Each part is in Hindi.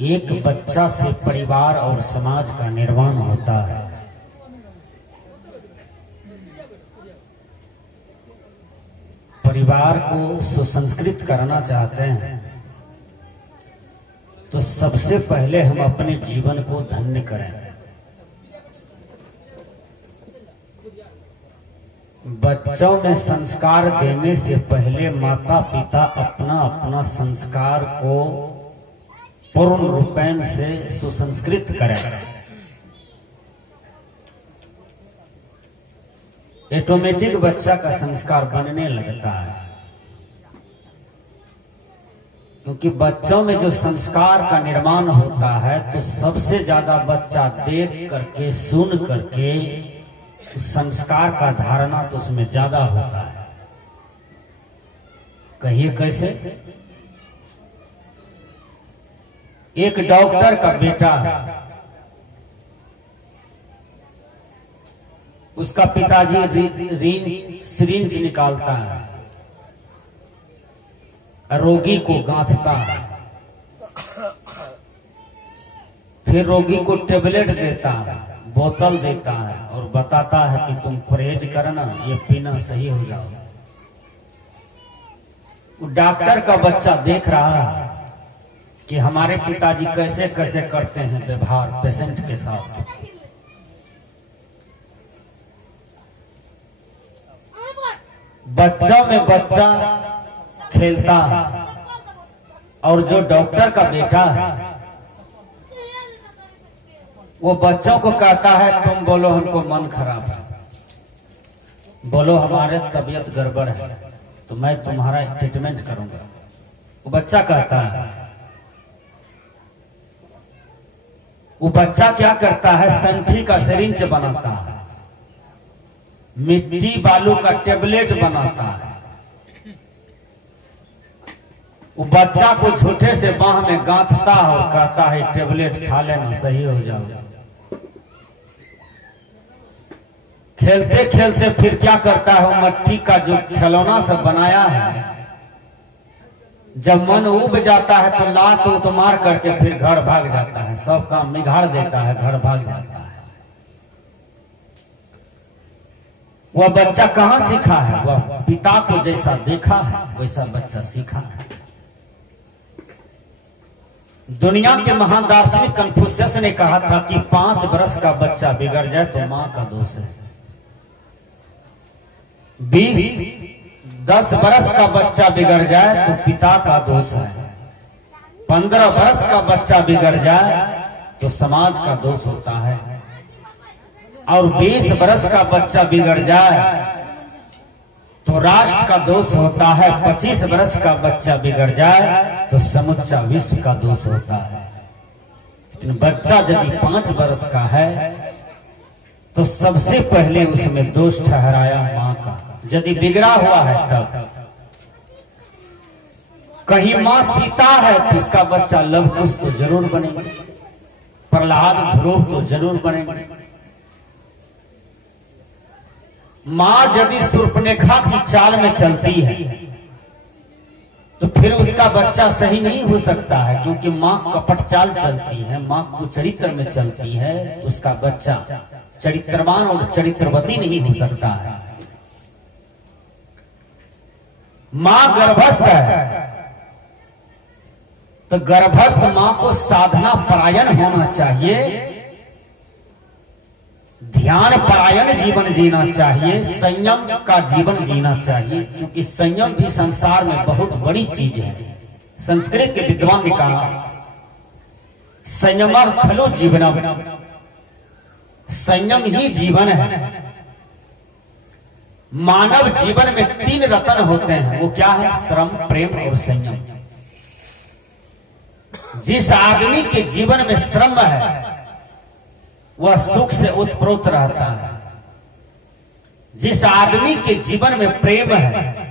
एक बच्चा से परिवार और समाज का निर्माण होता है। परिवार को सुसंस्कृत करना चाहते हैं तो सबसे पहले हम अपने जीवन को धन्य करें। बच्चों में संस्कार देने से पहले माता पिता अपना अपना संस्कार को पूर्ण रूपेण से सुसंस्कृत करें। ऑटोमेटिक बच्चा का संस्कार बनने लगता है, क्योंकि बच्चों में जो संस्कार का निर्माण होता है तो सबसे ज्यादा बच्चा देख करके सुन करके उस संस्कार का धारणा तो उसमें ज्यादा होता है। कहिए कैसे? एक डॉक्टर का बेटा, उसका पिताजी सिरिंज निकालता है, रोगी को गांथता है, फिर रोगी को टेबलेट देता है, बोतल देता है और बताता है कि तुम परहेज करना, ये पीना सही हो जाओ। वो डॉक्टर का बच्चा देख रहा है कि हमारे पिताजी कैसे कैसे करते हैं व्यवहार पेशेंट के साथ। बच्चों में बच्चा खेलता है और जो डॉक्टर का बेटा है वो बच्चों को कहता है तुम बोलो हमको मन खराब है, बोलो हमारे तबीयत गड़बड़ है तो मैं तुम्हारा ट्रीटमेंट करूंगा। वो बच्चा कहता है, वो बच्चा क्या करता है, संठी का सिरिंज बनाता है, मिट्टी बालू का टेबलेट बनाता है। वो बच्चा को झूठे से बाह में गांथता है और कहता है टेबलेट खा लेना सही हो जाओ। खेलते खेलते फिर क्या करता है, वो मट्टी का जो खिलौना सब बनाया है, जब मन उब जाता है तो लात उत मार करके फिर घर भाग जाता है, सब काम बिगाड़ देता है, घर भाग जाता है। वह बच्चा कहाँ सीखा है? वह पिता को जैसा देखा है वैसा बच्चा सीखा है। दुनिया के महान दार्शनिक कन्फ्यूशियस ने कहा था कि 5 वर्ष का बच्चा बिगड़ जाए तो मां का दोष है, 10 वर्ष का बच्चा बिगड़ जाए तो पिता का दोष है, 15 वर्ष का बच्चा बिगड़ जाए तो समाज का दोष होता है, और 20 वर्ष का बच्चा बिगड़ जाए तो राष्ट्र का दोष होता है, 25 वर्ष का बच्चा बिगड़ जाए तो समूचा विश्व का दोष होता है। लेकिन बच्चा यदि 5 वर्ष का है तो सबसे पहले उसमें दोष ठहराया मां का। यदि बिगड़ा हुआ है तब कहीं मां सीता है तो उसका बच्चा लव कुश तो जरूर बनेगा, प्रहलाद ध्रुव तो जरूर बनेगा। मां यदि शूर्पणखा की चाल में चलती है तो फिर उसका बच्चा सही नहीं हो सकता है, क्योंकि मां कपट चाल चलती है, मां कुचरित्र में चलती है, तो उसका बच्चा चरित्रवान और चरित्रवती नहीं हो सकता है। मां गर्भस्थ है तो गर्भस्थ मां को साधना परायण होना चाहिए, ध्यान परायण जीवन जीना चाहिए, संयम का जीवन जीना चाहिए, क्योंकि संयम भी संसार में बहुत बड़ी चीज है। संस्कृत के विद्वान ने कहा संयम खलु जीवनम, संयम ही जीवन है। मानव जीवन में 3 रत्न होते हैं, वो क्या है? श्रम, प्रेम और संयम। जिस आदमी के जीवन में श्रम है वह सुख से उत्प्रोत रहता है, जिस आदमी के जीवन में प्रेम है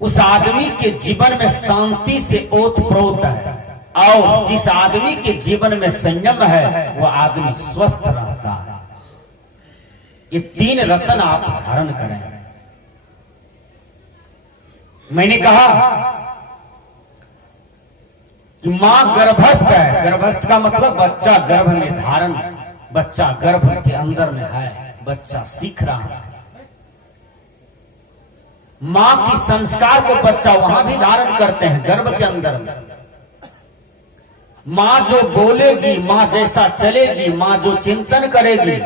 उस आदमी के जीवन में शांति से ओतप्रोत है, और जिस आदमी के जीवन में संयम है वह आदमी स्वस्थ रहता है। ये 3 रत्न आप धारण करें। मैंने कहा कि मां गर्भस्थ है। गर्भस्थ का मतलब बच्चा गर्भ में धारण, बच्चा गर्भ के अंदर में है, बच्चा सीख रहा है। मां की संस्कार को बच्चा वहां भी धारण करते हैं, गर्भ के अंदर में। मां जो बोलेगी, मां जैसा चलेगी, मां जो चिंतन करेगी,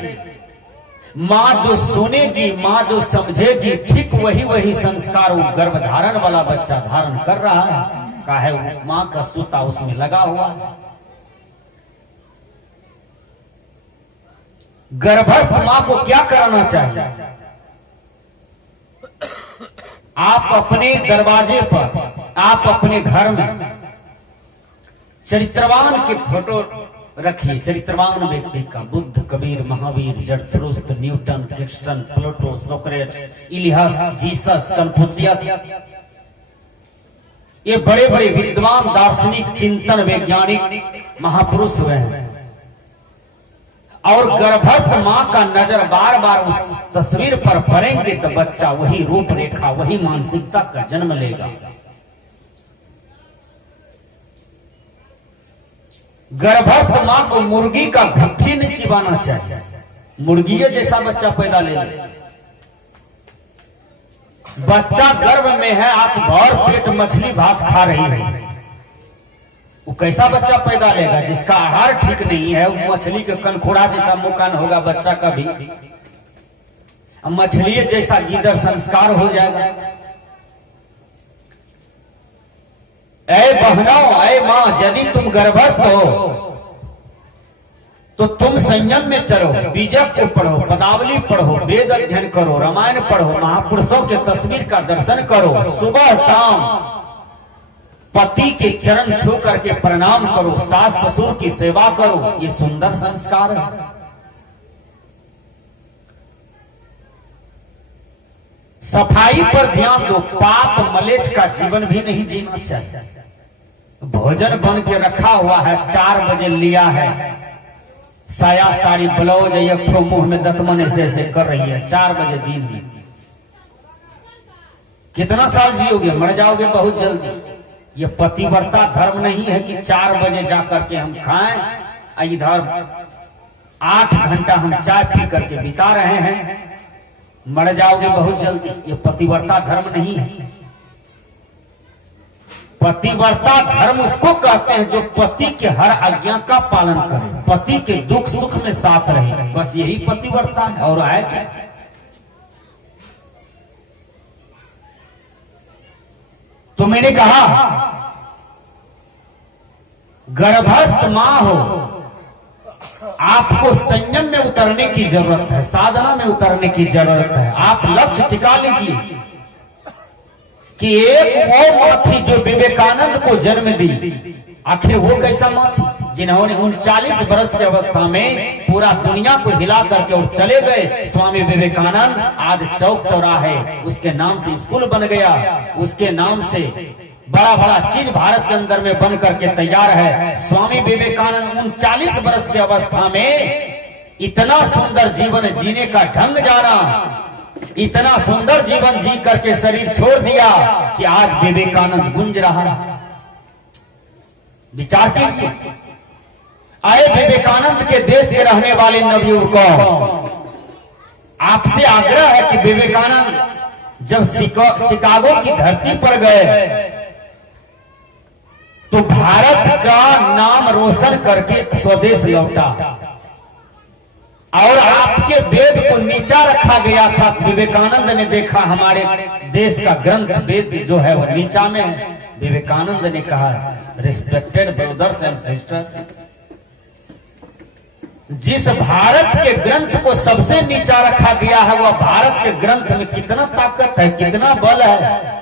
मां जो सुनेगी, मां जो समझेगी, ठीक वही वही संस्कार वो गर्भधारण वाला बच्चा धारण कर रहा है। का है वो मां का सूता उसमें लगा हुआ है। गर्भस्थ मां को क्या करना चाहिए? आप अपने दरवाजे पर, आप अपने घर में चरित्रवान के फोटो रखिए, चरित्रवान व्यक्ति का। बुद्ध, कबीर, महावीर, जरथुस्त्र, न्यूटन, क्रिस्टन, प्लेटो, सोक्रेट्स, इलियस, जीसस, कन्फ्यूशियस, ये बड़े बड़े विद्वान, दार्शनिक, चिंतन, वैज्ञानिक महापुरुष हुए हैं। और गर्भस्थ मां का नजर बार बार उस तस्वीर पर पड़ेंगे तो बच्चा वही रूपरेखा, वही मानसिकता का जन्म लेगा। गर्भस्थ मां को मुर्गी का घुट्टी नहीं चिबाना चाहिए। मुर्गी जैसा बच्चा पैदा ले ले। बच्चा गर्भ में है, आप भर पेट मछली भात खा रही है, वो कैसा बच्चा पैदा लेगा? जिसका आहार ठीक नहीं है, वो मछली के कनखोड़ा जैसा मुकान होगा बच्चा का भी। मछली जैसा गीदड़ संस्कार हो जाएगा। ऐ बहनों, ऐ मां, यदि तुम गर्भस्थ हो तो तुम संयम में चलो, बीजक को पढ़ो, पदावली पढ़ो, वेद अध्ययन करो, रामायण पढ़ो, महापुरुषों के तस्वीर का दर्शन करो, सुबह शाम पति के चरण छू करके प्रणाम करो, सास ससुर की सेवा करो। ये सुंदर संस्कार है। सफाई पर ध्यान दो। पाप मलेच्छ का जीवन भी नहीं जीना चाहिए। भोजन बन के रखा हुआ है, 4 बजे लिया है, साया साड़ी ब्लाउज एक ठो मुंह में दतमन ऐसे कर रही है 4 बजे दिन में। कितना साल जियोगे? मर जाओगे बहुत जल्दी। ये पतिव्रता धर्म नहीं है कि 4 बजे जाकर के हम खाएं, इधर 8 घंटा हम चाय पी करके बिता रहे हैं, मर जाओगे बहुत जल्दी। ये पतिव्रता धर्म नहीं है। पतिव्रता धर्म उसको कहते हैं जो पति के हर आज्ञा का पालन करे, पति के दुख सुख में साथ रहे, बस यही पतिव्रता है। और है क्या? तो मैंने कहा गर्भस्थ मां हो, आपको संयम में उतरने की जरूरत है, साधना में उतरने की जरूरत है। आप लक्ष्य टिका लीजिए कि एक वो मां थी जो विवेकानंद को जन्म दी। आखिर वो कैसा मां थी? जिन्होंने 39 वर्ष की अवस्था में पूरा दुनिया को हिला करके और चले गए। स्वामी विवेकानंद आज चौक चौराहे उसके नाम से स्कूल बन गया, उसके नाम से बड़ा बड़ा चीज भारत के अंदर में बन करके तैयार है। स्वामी विवेकानंद 39 वर्ष की अवस्था में इतना सुंदर जीवन जीने का ढंग जाना, इतना सुंदर जीवन जी करके शरीर छोड़ दिया कि आज विवेकानंद गुंज रहा है। विचार कीजिए। आए विवेकानंद के देश के रहने वाले नवयुवकों, आपसे आग्रह है कि विवेकानंद जब शिकागो की धरती पर गए तो भारत का नाम रोशन करके स्वदेश लौटा। और आपके वेद को नीचा रखा गया था। विवेकानंद ने देखा हमारे देश का ग्रंथ वेद जो है वो नीचा में है। विवेकानंद ने कहा, रिस्पेक्टेड ब्रदर्स एंड सिस्टर्स, जिस भारत के ग्रंथ को सबसे नीचा रखा गया है वह भारत के ग्रंथ में कितना ताकत है, कितना बल है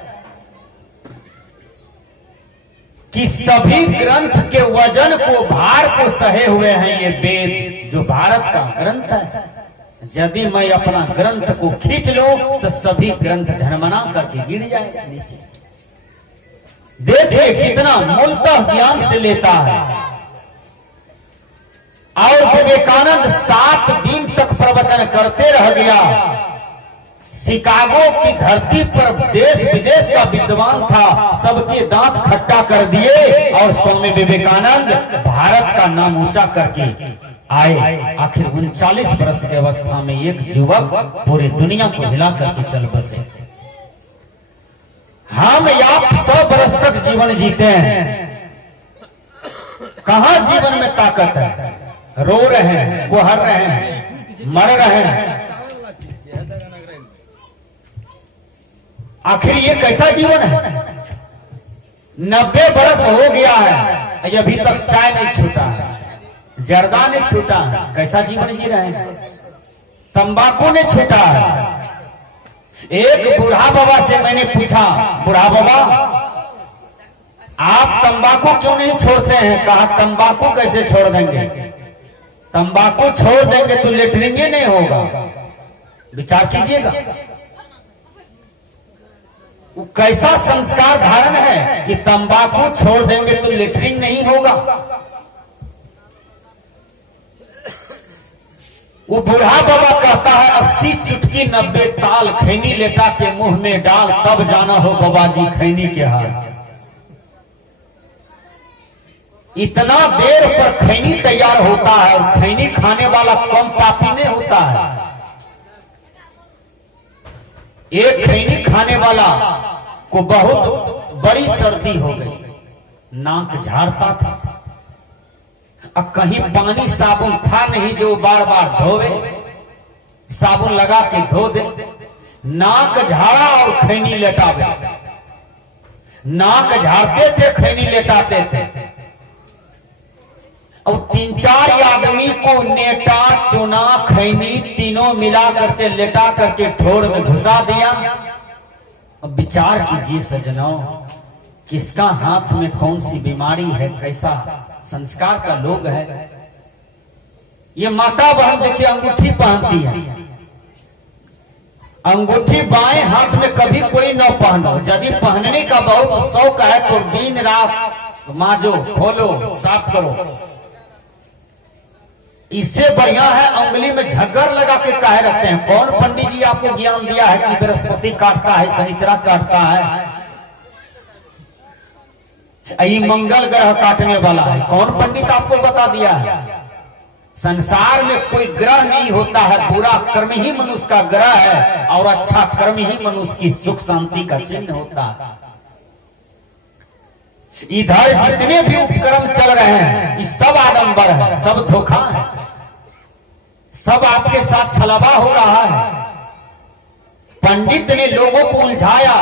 कि सभी ग्रंथ के वजन को, भार को सहे हुए हैं ये वेद जो भारत का ग्रंथ है। यदि मैं अपना ग्रंथ को खींच लूं तो सभी ग्रंथ ढनमना करके गिर जाएगा नीचे। देखिए कितना मूलतः ज्ञान से लेता है। और विवेकानंद 7 दिन तक प्रवचन करते रह गया। शिकागो की धरती पर देश विदेश का विद्वान था, सबके दांत खट्टा कर दिए और स्वामी विवेकानंद भारत का नाम ऊंचा करके आए। आखिर 39 वर्ष की अवस्था में एक युवक पूरी दुनिया को हिला करके चल बसे। हम आप 100 वर्ष तक जीवन जीते हैं, कहां जीवन में ताकत है? रो रहे हैं, गुहर रहे हैं, मर रहे हैं। आखिर ये कैसा जीवन है? 90 वर्ष हो गया है, अभी तक चाय नहीं छूटा है, जर्दा नहीं छूटा है, कैसा जीवन जी रहे हैं? तंबाकू नहीं छूटा है। एक बूढ़ा बाबा से मैंने पूछा, बूढ़ा बाबा आप तंबाकू क्यों नहीं छोड़ते हैं? कहा तंबाकू कैसे छोड़ देंगे? तंबाकू छोड़ देंगे तो लेटरिंग नहीं होगा। विचार कीजिएगा, वो कैसा संस्कार धारण है कि तंबाकू छोड़ देंगे तो लेटरिंग नहीं होगा। वो बूढ़ा बाबा कहता है 80 चुटकी 90 ताल, खैनी लेटा के मुंह में डाल, तब जाना हो बाबा जी खैनी के हाल। इतना देर पर खैनी तैयार होता है और खैनी खाने वाला कम पापी नहीं होता है। एक खैनी खाने वाला को बहुत बड़ी सर्दी हो गई, नाक झाड़ता था, अब कहीं पानी साबुन था नहीं जो बार बार धोवे, साबुन लगा के धो दे, नाक झाड़ा और खैनी लेटावे। नाक झाड़ते थे, खैनी लेटाते थे, और 3-4 आदमी को नेटा, चुना, खैनी तीनों मिला करके लेटा करके ठोड़ में घुसा दिया। अब विचार कीजिए सजनों, किसका हाथ में कौन सी बीमारी है, कैसा संस्कार का लोग है। ये माता बहन देखिए अंगूठी पहनती है, अंगूठी बाएं हाथ में कभी कोई न पहनो। यदि पहनने का बहुत शौक है तो दिन रात मांजो, खोलो, साफ करो। इससे बढ़िया है अंगुली में झग्गर लगा के काहे रखते हैं? कौन पंडित जी आपको ज्ञान दिया है कि बृहस्पति काटता है, शनिचरा काटता है, यही मंगल ग्रह काटने वाला है? कौन पंडित आपको बता दिया है? संसार में कोई ग्रह नहीं होता है, बुरा कर्म ही मनुष्य का ग्रह है और अच्छा कर्म ही मनुष्य की सुख शांति का चिन्ह होता है। इधर जितने भी उपक्रम चल रहे हैं ये सब आडंबर है, सब धोखा है, सब आपके साथ छलावा हो रहा है। पंडित ने लोगों को उलझाया,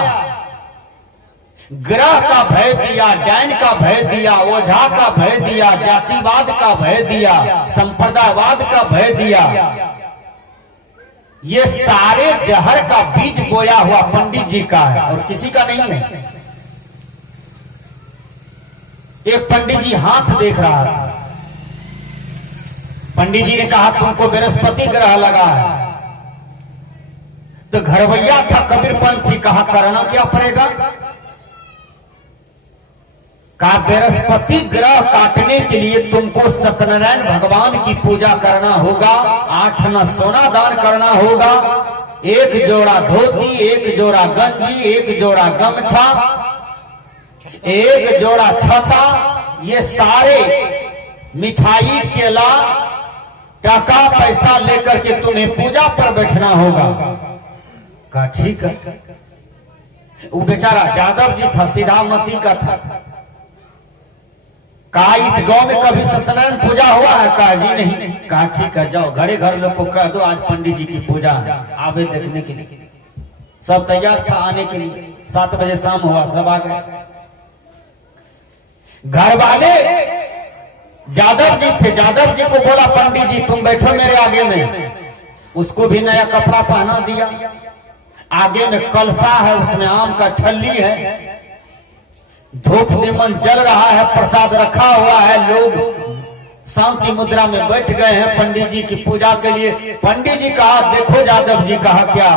ग्रह का भय दिया, डैन का भय दिया, ओझा का भय दिया, जातिवाद का भय दिया, संप्रदायवाद का भय दिया। ये सारे जहर का बीज बोया हुआ पंडित जी का है और किसी का नहीं है। एक पंडित जी हाथ देख रहा था, पंडित जी ने कहा तुमको बृहस्पति ग्रह लगा है। तो घरवैया था कबीरपंथी, कहा करना क्या पड़ेगा? कहा बृहस्पति ग्रह काटने के लिए तुमको सत्यनारायण भगवान की पूजा करना होगा, 8 आना सोना दान करना होगा, 1 जोड़ा धोती, 1 जोड़ा गंजी, 1 जोड़ा गमछा, 1 जोड़ा छता, ये सारे मिठाई, केला, टका पैसा लेकर के तुम्हें पूजा पर बैठना होगा। कहा ठीक है। वो बेचारा यादव जी था, सीधामती का था। कहा इस गांव में कभी सत्यनारायण पूजा हुआ है? कहा जी नहीं। कहा ठीक है, जाओ घरे घर लोग को कह दो आज पंडित जी की पूजा है, आवे देखने के लिए। सब तैयार था आने के लिए। 7 बजे शाम हुआ, सब आ गए। घर वाले यादव जी थे, यादव जी को बोला पंडित जी तुम बैठो मेरे आगे में। उसको भी नया कपड़ा पहना दिया। आगे में कलसा है, उसमें आम का ठल्ली है, धूप दीमन जल रहा है, प्रसाद रखा हुआ है, लोग शांति मुद्रा में बैठ गए हैं पंडित जी की पूजा के लिए। पंडित जी कहा देखो यादव जी, कहा क्या?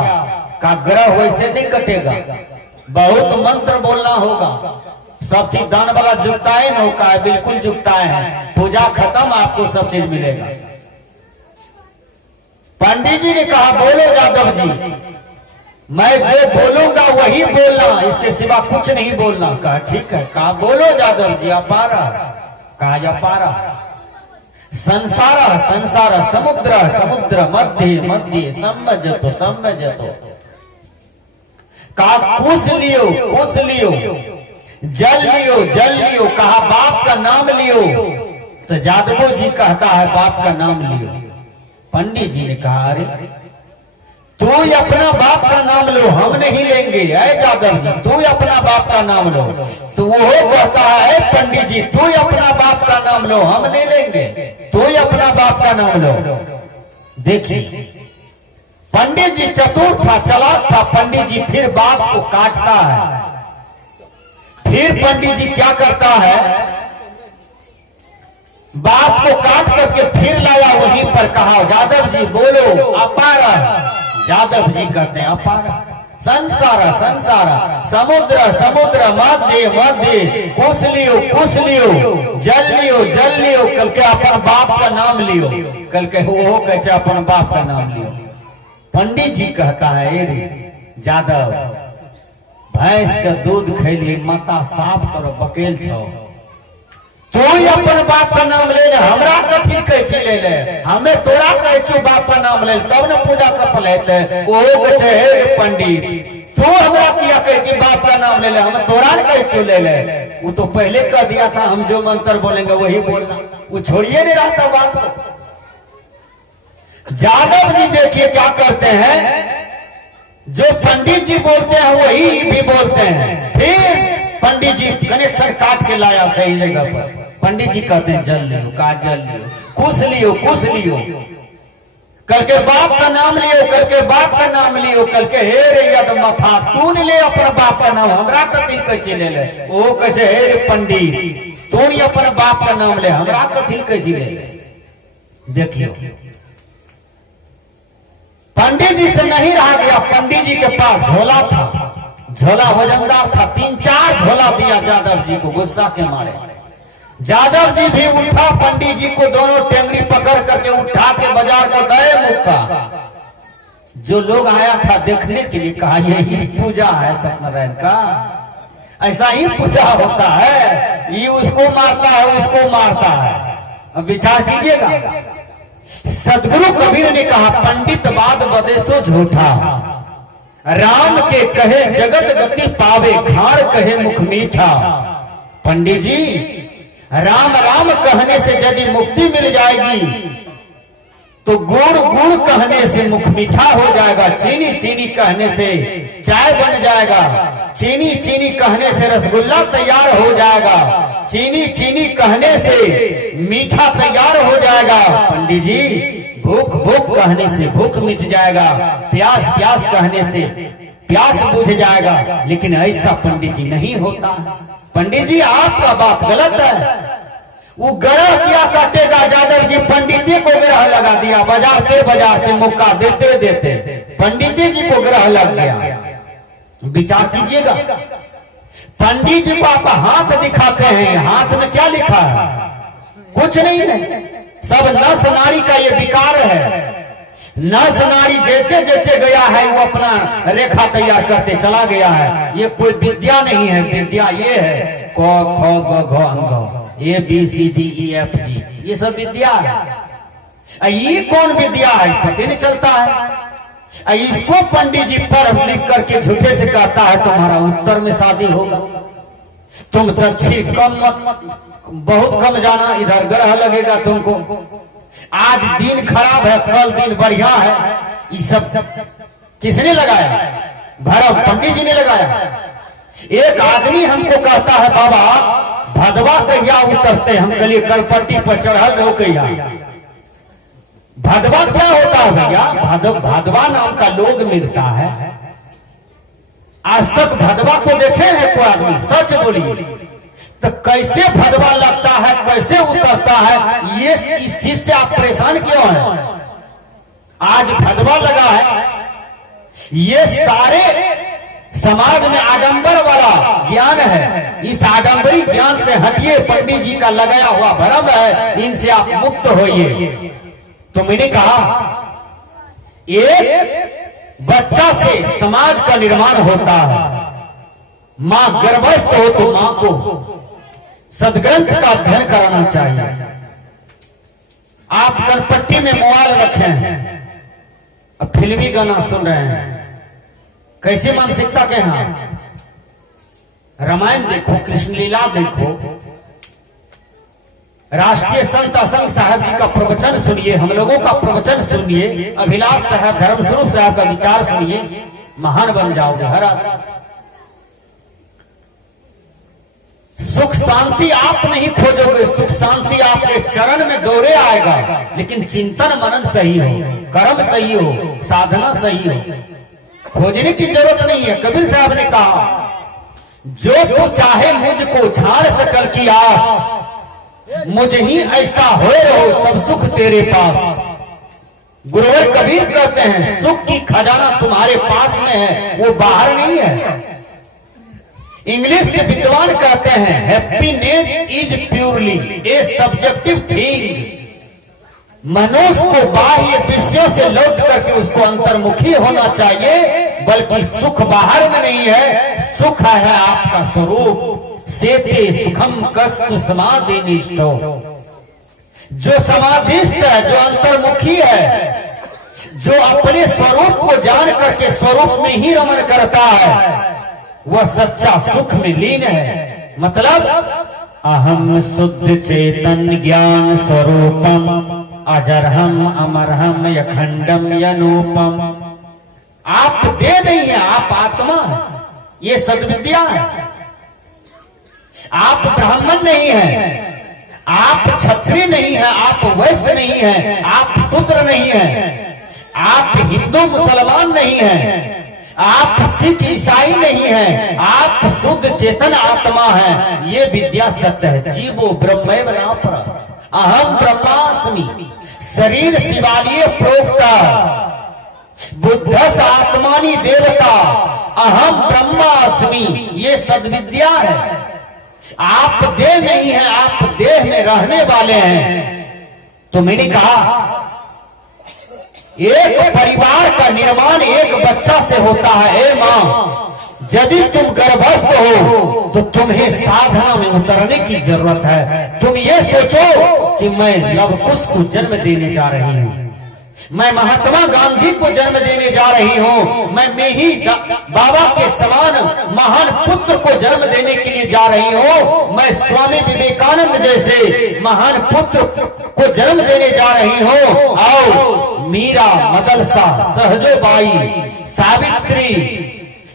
कहा ग्रह वैसे नहीं कटेगा, बहुत मंत्र बोलना होगा, सब चीज दान वाला जुगताए नौका है, बिल्कुल जुगताए है, पूजा खत्म आपको सब चीज मिलेगा। पंडित जी ने कहा बोलो यादव जी। मैं जो बोलूंगा वही बोलना, इसके सिवा कुछ नहीं बोलना। कहा ठीक है। कहा बोलो जादव जी अपारा। कहा अपारा। संसार संसार समुद्र समुद्र मध्य मध्य सम्मजतो सम्मजतो। कहा कुछ लियो कुछ लियो, जल लियो जल लियो। कहा बाप का नाम लियो। तो जादवो जी कहता है बाप का नाम लियो। पंडित जी ने कहा अरे तू अपना बाप का नाम लो, हम नहीं लेंगे। अरे जादव जी तू अपना बाप का नाम लो। तो वो कहता है पंडित जी तू अपना बाप का नाम लो, हम नहीं लेंगे, तू अपना बाप का नाम लो। देखिए पंडित जी चतुर था, चालाक था। पंडित जी फिर बाप को काटता है। फिर पंडित जी क्या करता है, बाप को काट करके फिर लाया वहीं पर। कहा जादव जी बोलो अपारा। जादव जी कहते हैं अपारा। संसार संसार समुद्र समुद्र मध्य मध्य कुछ लियो कुछ लियो, जल लियो जल लियो। कल के अपन बाप का नाम लियो। कल के वो कैसे अपन बाप का नाम लियो। पंडित जी कहता है रे जादव भैंस का दूध खैली माता साफ करो बकेल छो। तू अपन बाप का नाम ले ले, हमरा कथी कैसे ले ले, हमें तोरा कहू बाप का नाम ले तब न पूजा सफल हेते। वो कहे हे पंडित तू हमरा किया कहती बाप का नाम ले ले, हमें तोरा न कहू ले ले। वो तो पहले कह दिया था हम जो मंत्र बोलेंगे वही बोलना। वो छोड़िए नहीं रहा था बात को। जादव जी देखिए क्या करते हैं, जो पंडित जी बोलते हैं वही भी बोलते हैं। फिर पंडित जी कनेक्शन काट के लाया सही जगह पर। पंडित जी कहते हैं जल लियो। कहा जल लियो कुछ लियो कुछ लियो। करके बाप का नाम लियो करके बाप का नाम लियो। करके हे रे यद मथा तू ने ले अपना बाप का नाम, हमरा कथी कैसे ले ले। वो कैसे हे रे पंडित तू ने अपना बाप का नाम ले, हमरा कथी कैसे ले ले। देखियो पंडित जी से नहीं रहा गया। पंडित जी के पास झोला था, झोला वजनदार था। 3-4 झोला दिया जादव जी को गुस्सा के मारे। जादव जी भी उठा, पंडित जी को दोनों टेंगड़ी पकड़ करके उठा के बाजार को गए मुक्का। जो लोग आया था देखने के लिए कहा यही पूजा है सत्यनारायण का, ऐसा ही पूजा होता है। ये उसको मारता है उसको मारता है। अब विचार कीजिएगा। सदगुरु कबीर ने कहा पंडित बाद बदेसो झूठा, राम के कहे जगत गति पावे, खार कहे मुख मीठा। पंडित जी राम राम कहने से यदि मुक्ति मिल जाएगी तो गुड़ गुड़ कहने से मुख मीठा हो जाएगा, चीनी चीनी कहने से चाय बन जाएगा, चीनी चीनी कहने से रसगुल्ला तैयार हो जाएगा, चीनी चीनी कहने से मीठा तैयार हो जाएगा। पंडित जी भूख भूख कहने से भूख मिट जाएगा, प्यास प्यास कहने से प्यास बुझ जाएगा। लेकिन ऐसा पंडित जी नहीं होता। पंडित जी आपका बात गलत है। वो ग्रह क्या काटेगा जादव जी, पंडित जी को ग्रह लगा दिया। बजाते मौका देते देते पंडित जी को ग्रह लग गया। विचार कीजिएगा। पंडित जी को आप हाथ दिखाते हैं, हाथ में क्या लिखा है? कुछ नहीं है। सब नस नारी का ये विकार है। नस नारी जैसे जैसे गया है वो अपना रेखा तैयार करते चला गया है। ये कोई विद्या नहीं है। विद्या ये है क ख ग घ अंग, ABCDEFG, ये सब विद्या है। ये कौन विद्या है पता नहीं चलता है। इसको पंडित जी पढ़ लिख करके झूठे से कहता है तुम्हारा उत्तर में शादी होगा, तुम दक्षिण कम मत, बहुत कम जाना, इधर ग्रह लगेगा तुमको। आज दिन खराब है कल दिन बढ़िया है। ये सब किसने लगाया? भैरव पंडित जी ने लगाया। एक आदमी हमको कहता है बाबा भदवा कहिया उतरते? हम कहिए कलपट्टी पर चढ़ल रहो कहिया। भदवा क्या होता है भैया? भदवा नाम का लोग मिलता है। आज तक भदवा को देखे हैं कोई आदमी? सच बोलिए तो कैसे भदवा लगता है, कैसे उतरता है? ये इस चीज से आप परेशान क्यों हैं? आज भदवा लगा है। ये सारे समाज में आडंबर वाला ज्ञान है। इस आडंबरी ज्ञान से हटिए। पंडित जी का लगाया हुआ भ्रम है, इनसे आप मुक्त होइए। तो मैंने कहा एक बच्चा से समाज का निर्माण होता है। मां गर्भस्थ हो तो मां को सदग्रंथ का अध्ययन कराना चाहिए। आप कनपट्टी में मोबाइल रखे हैं, अब फिल्मी गाना सुन रहे हैं, कैसे मानसिकता के हैं? रामायण देखो, कृष्ण लीला देखो, राष्ट्रीय संत असंग साहब जी का प्रवचन सुनिए, हम लोगों का प्रवचन सुनिए, अभिलाष साहब, धर्मस्वरूप साहब का विचार सुनिए, महान बन जाओगे। हर आदमी सुख शांति आप नहीं खोजोगे, सुख शांति आपके चरण में दौड़े आएगा, लेकिन चिंतन मनन सही हो, कर्म सही हो, साधना सही हो। खोजने की जरूरत नहीं है। कबीर साहब ने कहा, जो तू चाहे मुझको झाड़ सकल की आस, मुझ ही ऐसा होए रहो सब सुख तेरे पास। गुरुवर कबीर कहते हैं, सुख की खजाना तुम्हारे पास में है, वो बाहर नहीं है। इंग्लिश के विद्वान कहते हैं, happiness is purely A subjective thing. मनुष्य को बाह्य विषयों से लौट करके उसको अंतर्मुखी होना चाहिए, बल्कि सुख बाहर में नहीं है, सुख है आपका स्वरूप। सेते सुखम कष्ट समाधि निष्ठो, जो समाधिस्थ है, जो अंतर्मुखी है, जो अपने स्वरूप को जान करके स्वरूप में ही रमन करता है, वह सच्चा सुख में लीन है। मतलब अहम शुद्ध चेतन ज्ञान स्वरूपम अजरहम अमरहम यखंडम यनूपम। आप देह नहीं है, आप आत्मा है, ये सद्विद्या है। आप ब्राह्मण नहीं है, आप क्षत्रिय नहीं है, आप वैश्य नहीं है, आप शूद्र नहीं है, आप हिंदू मुसलमान नहीं है, आप सिख ईसाई नहीं है, आप शुद्ध चेतन आत्मा है। ये विद्या सत्य है। जीवो ब्रह्मैव नापरा अहम ब्रह्मास्मि शरीर शिवालय प्रोक्ता बुद्धस आत्मानी देवता अहम ब्रह्मास्मि। ये सद्विद्या है। आप देह नहीं है, आप देह में रहने वाले हैं। तो मैंने कहा, एक परिवार का निर्माण एक बच्चा से होता है। ए मां, यदि तुम गर्भस्थ हो तो तुम्हें साधना में उतरने की जरूरत है। तुम ये सोचो कि मैं लव कुश को जन्म देने जा रही हूं, मैं महात्मा गांधी को जन्म देने जा रही हूं, मैं ही बाबा के समान महान पुत्र को जन्म देने के लिए जा रही हूं, मैं स्वामी विवेकानंद जैसे महान पुत्र को जन्म देने जा रही हूं। आओ, मीरा, मदरसा, सहजोबाई, सावित्री,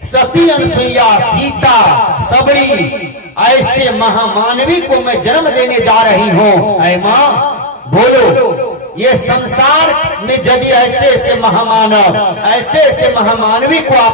सती अनसुईया, सीता, सबरी, ऐसे महामानवी को मैं जन्म देने जा रही हूं। ऐ मां, बोलो, ये संसार में यदि ऐसे ऐसे महामानव, ऐसे ऐसे महामानवी को आप